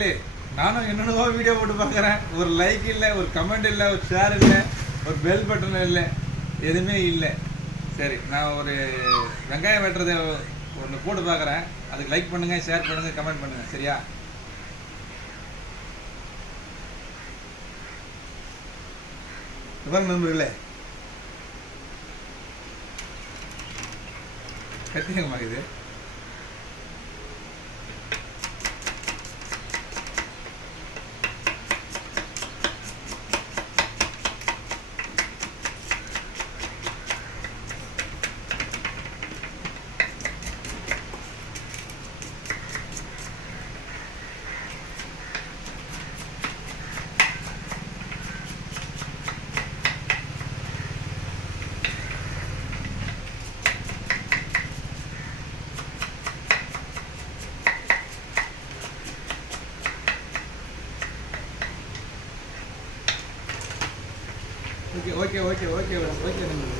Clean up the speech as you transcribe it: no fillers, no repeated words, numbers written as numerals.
நண்பர்களே, நானும் என்னென்னவோ வீடியோ போட்டு பார்க்குறேன். ஒரு லைக் இல்லை, ஒரு கமெண்ட் இல்லை, ஒரு ஷேர் இல்லை, ஒரு பெல் பட்டன் இல்லை, எதுவுமே இல்லை. சரி, நான் ஒரு வெங்காயம் வெட்டுறதை ஒன்று போட்டு பார்க்குறேன். அதுக்கு லைக் பண்ணுங்கள், ஷேர் பண்ணுங்கள், கமெண்ட் பண்ணுங்கள். சரியா? நண்பர்களே, கத்தியங்கம்மா இது. Okay okay okay okay okay.